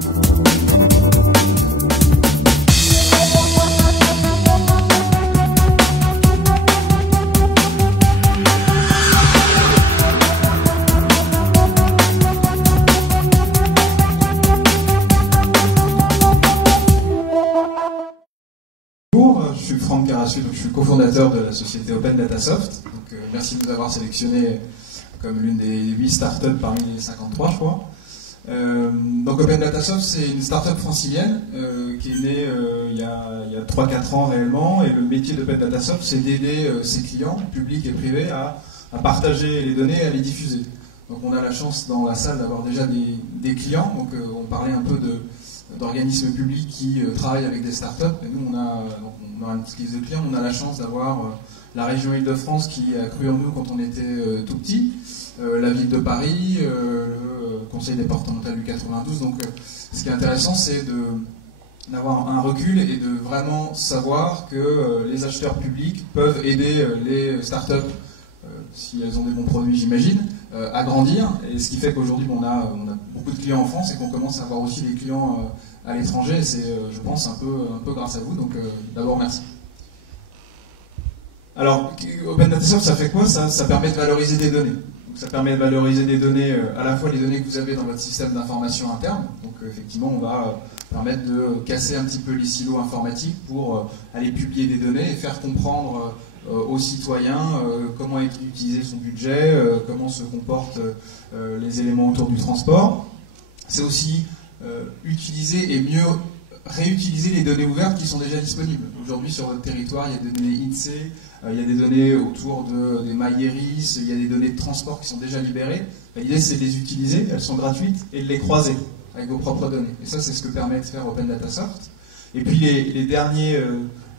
Je suis Franck Carassu, donc je suis cofondateur de la société Open Datasoft. Donc, merci de nous avoir sélectionnés comme l'une des 8 startups parmi les 53, je crois. Donc Open Datasoft, c'est une startup francilienne qui est née il y a 3-4 ans réellement. Et le métier d'Open Datasoft, c'est d'aider ses clients, publics et privés, à partager les données et à les diffuser. Donc on a la chance dans la salle d'avoir déjà des clients. Donc on parlait un peu d'organismes publics qui travaillent avec des startups. Et nous, on a une petite liste de clients. On a la chance d'avoir la région Île-de-France qui a cru en nous quand on était tout petit, la ville de Paris, le conseil départemental du 92. Donc, ce qui est intéressant, c'est d'avoir un recul et de vraiment savoir que les acheteurs publics peuvent aider les startups, si elles ont des bons produits, j'imagine, à grandir. Et ce qui fait qu'aujourd'hui, on a beaucoup de clients en France et qu'on commence à avoir aussi des clients à l'étranger. Et c'est, je pense, un peu grâce à vous. Donc, d'abord, merci. Alors, Open Datasoft, ça fait quoi? Ça permet de valoriser des données. Donc, ça permet de valoriser des données, à la fois les données que vous avez dans votre système d'information interne. Donc, effectivement, on va permettre de casser un petit peu les silos informatiques pour aller publier des données et faire comprendre aux citoyens comment est utilisé son budget, comment se comportent les éléments autour du transport. C'est aussi utiliser et mieux réutiliser les données ouvertes qui sont déjà disponibles. Aujourd'hui, sur votre territoire, il y a des données INSEE, il y a des données autour des MyEris, il y a des données de transport qui sont déjà libérées. L'idée, c'est de les utiliser, elles sont gratuites, et de les croiser avec vos propres données. Et ça, c'est ce que permet de faire Open Datasoft. Et puis, les derniers,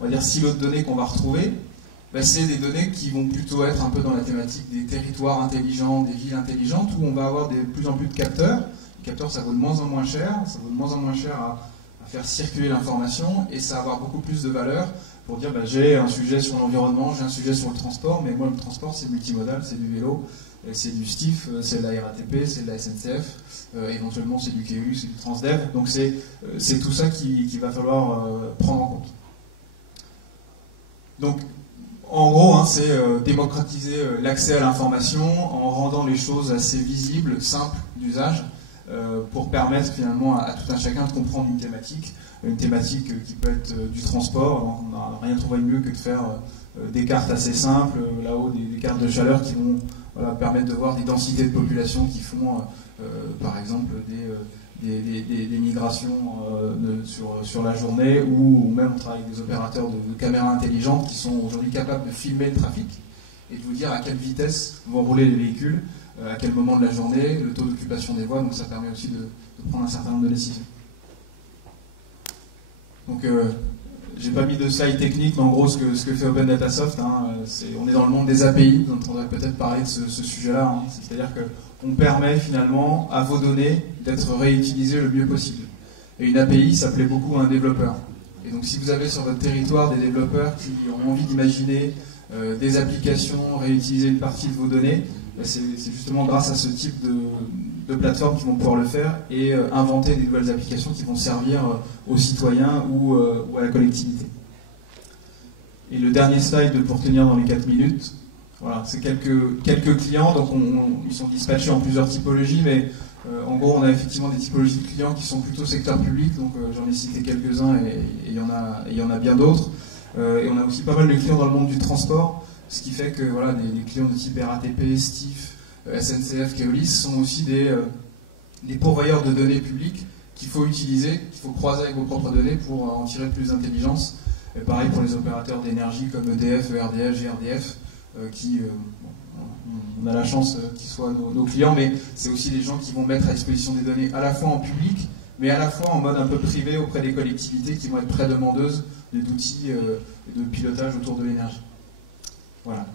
on va dire, silos de données qu'on va retrouver, c'est des données qui vont plutôt être un peu dans la thématique des territoires intelligents, des villes intelligentes, où on va avoir de plus en plus de capteurs. Les capteurs, ça vaut de moins en moins cher, ça vaut de moins en moins cher à faire circuler l'information, et ça va avoir beaucoup plus de valeur pour dire j'ai un sujet sur l'environnement, j'ai un sujet sur le transport, mais moi le transport c'est multimodal, c'est du vélo, c'est du STIF, c'est de la RATP, c'est de la SNCF, éventuellement c'est du KU, c'est du Transdev, donc c'est tout ça qu'il va falloir prendre en compte. Donc en gros, c'est démocratiser l'accès à l'information en rendant les choses assez visibles, simples d'usage, pour permettre finalement à tout un chacun de comprendre une thématique qui peut être du transport. On n'a rien trouvé mieux que de faire des cartes assez simples, là-haut des cartes de chaleur qui vont permettre de voir des densités de population qui font par exemple des migrations sur la journée, ou même on travaille avec des opérateurs de caméras intelligentes qui sont aujourd'hui capables de filmer le trafic et de vous dire à quelle vitesse vont rouler les véhicules, à quel moment de la journée, le taux d'occupation des voies. Donc ça permet aussi de prendre un certain nombre de décisions. Donc j'ai pas mis de slide technique, mais en gros ce que fait Open Datasoft, on est dans le monde des API, dont on va peut-être parler de ce sujet-là. C'est-à-dire qu'on permet finalement à vos données d'être réutilisées le mieux possible. Et une API, ça plaît beaucoup à un développeur. Et donc si vous avez sur votre territoire des développeurs qui ont envie d'imaginer des applications, réutiliser une partie de vos données, c'est justement grâce à ce type de plateformes qu'ils vont pouvoir le faire et inventer des nouvelles applications qui vont servir aux citoyens ou à la collectivité. Et le dernier slide pour tenir dans les 4 minutes, voilà, c'est quelques clients, donc ils sont dispatchés en plusieurs typologies, mais en gros on a effectivement des typologies de clients qui sont plutôt secteur public, donc j'en ai cité quelques-uns et il y en a bien d'autres. Et on a aussi pas mal de clients dans le monde du transport, ce qui fait que voilà, les clients de type RATP, STIF, SNCF, Keolis sont aussi des pourvoyeurs de données publiques qu'il faut utiliser, qu'il faut croiser avec vos propres données pour en tirer plus d'intelligence. Pareil pour les opérateurs d'énergie comme EDF, ERDF, GRDF, on a la chance qu'ils soient nos clients, mais c'est aussi des gens qui vont mettre à disposition des données à la fois en public, mais à la fois en mode un peu privé auprès des collectivités qui vont être très demandeuses d'outils de pilotage autour de l'énergie. Voilà.